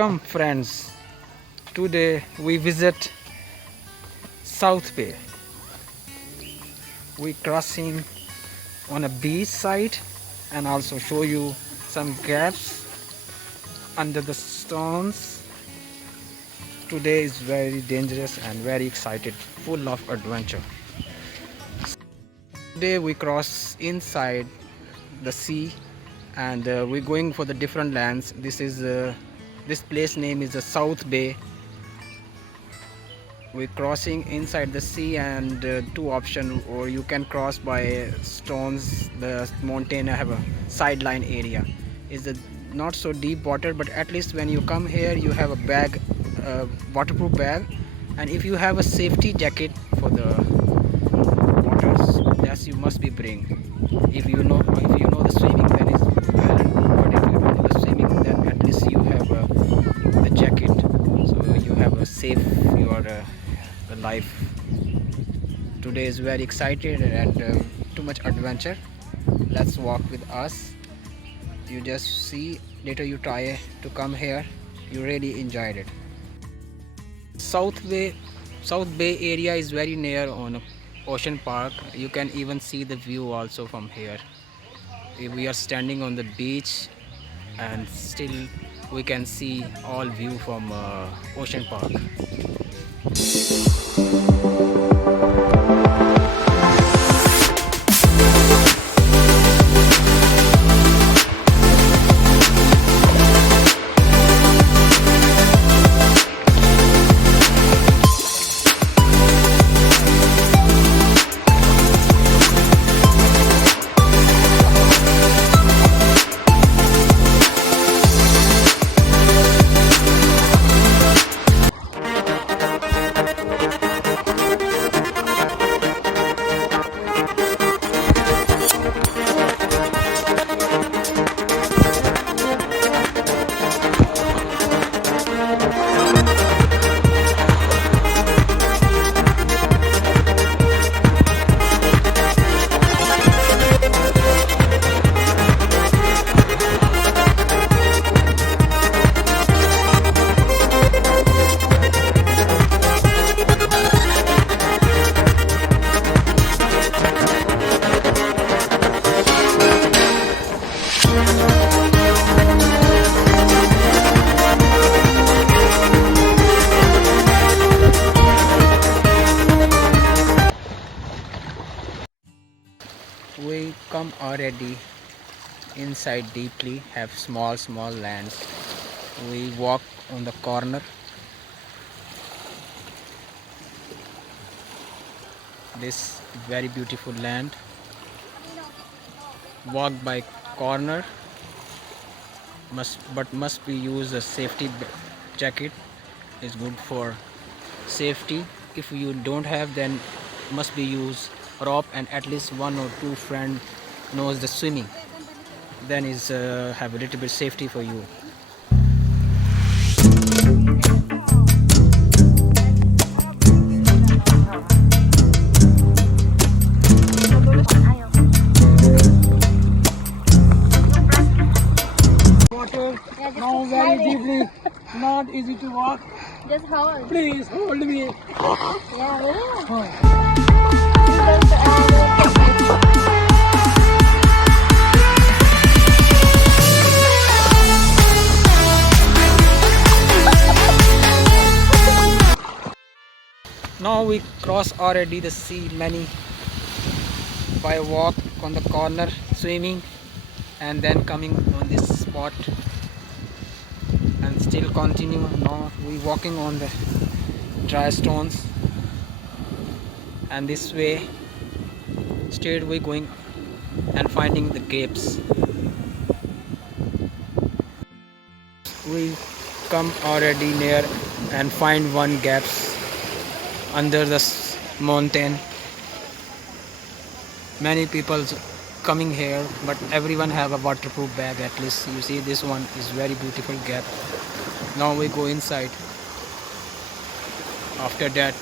Welcome friends. Today we visit South Bay. We crossing on a beach side and also show you some gaps under the stones. Today is very dangerous and very excited, full of adventure. Today we cross inside the sea and we're going for the different lands. This place name is the South Bay. We're crossing inside the sea and two options, or you can cross by stones. The mountain have a sideline area. Is the not so deep water, but at least when you come here you have a bag, waterproof bag, and if you have a safety jacket for the waters, that you must be bring. If you know the swimming, then it's well, but if you don't know the swimming, then at least you have the jacket, so you have a safe your life. Today is very excited and too much adventure. Let's walk with us. You just see, later you try to come here, you really enjoyed it. South Bay area is very near on Ocean Park. You can even see the view also from here. We are standing on the beach and still we can see all view from Ocean Park. We come already inside deeply, have small lands. We walk on the corner. This very beautiful land. Walk by corner, must be use a safety jacket. Is good for safety. If you don't have, then must be use rope, and at least one or two friend knows the swimming, then is have a little bit safety for you. Water now very deeply, not easy to walk. Just hold. Please hold me. Yeah, really? Now we cross already the sea many by walk on the corner, swimming, and then coming on this spot and still continue. Now we walking on the dry stones, and this way straight we going and finding the gaps. We come already near and find one gaps under the mountain. Many people coming here, but everyone have a waterproof bag. At least you see this one is very beautiful gap. Now we go inside. After that,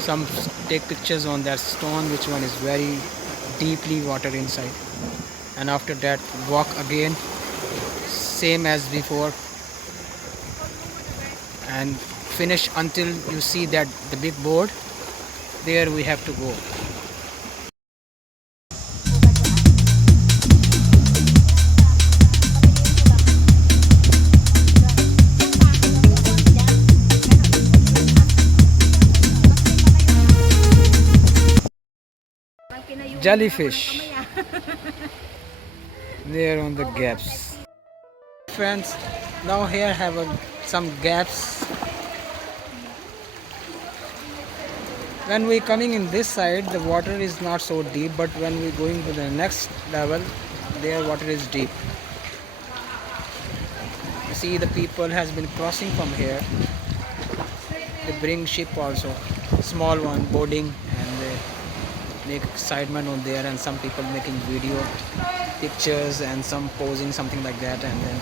some take pictures on that stone, which one is very deeply water inside, and after that walk again same as before and finish until you see that the big board. There we have to go. Jellyfish there on the gaps. Friends, now here have some gaps. When we coming in this side, the water is not so deep, but when we going to the next level, there water is deep. You see the people has been crossing from here. They bring ship also, small one boarding, and they make excitement on there, and some people making video pictures and some posing something like that, and then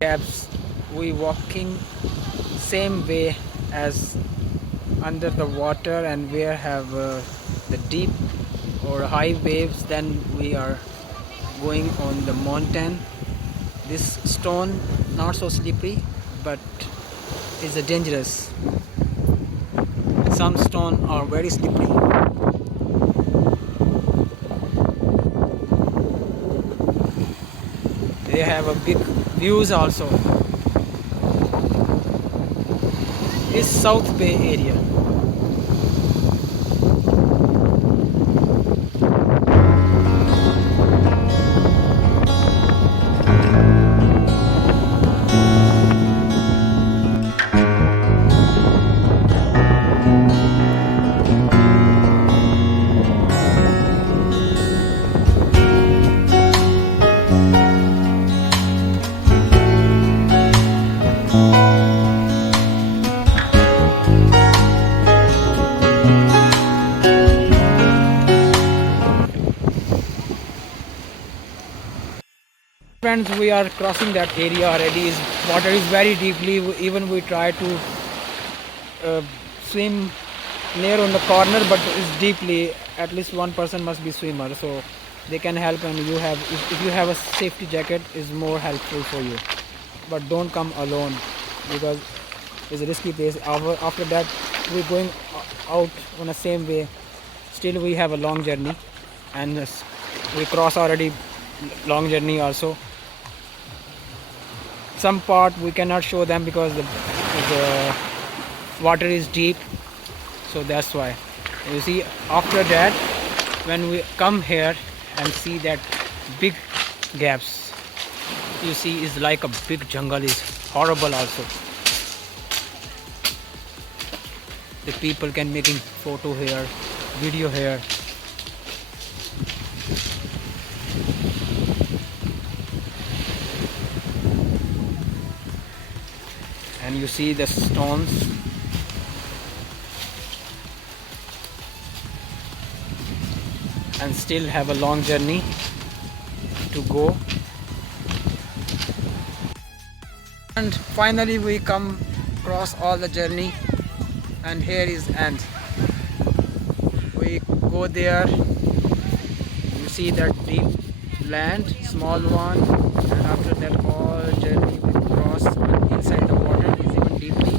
gaps we walking same way as under the water, and where have the deep or high waves, then we are going on the mountain. This stone not so slippery, but is a dangerous. Some stone are very slippery. They have a big views also. This South Bay area. Friends, we are crossing that area already. Water is very deeply. Even we try to swim near on the corner, but it's deeply. At least one person must be swimmer, so they can help. And you have, if you have a safety jacket, is more helpful for you. But don't come alone, because it's a risky place. After that, we're going out on the same way. Still, we have a long journey, and we cross already long journey also. Some part we cannot show them because the water is deep, so that's why. You see, after that, when we come here and see that big gaps, you see, is like a big jungle, is horrible also. The people can making photo here, video here. And you see the stones. And still have a long journey to go. And finally we come across all the journey, and here is end. We go there, you see that deep land, small one, and after that all journey we cross inside the water is even deeply,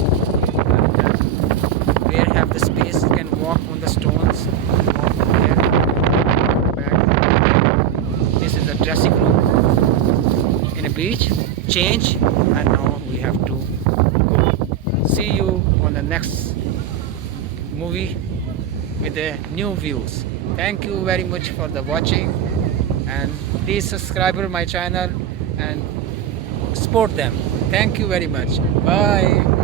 and where have the space you can walk on the stones, walk there, go back. This is the dressing room in a beach, change, and now we have to go. See you on the next movie with the new views. Thank you very much for the watching. and please subscribe to my channel and support them. Thank you very much. Bye.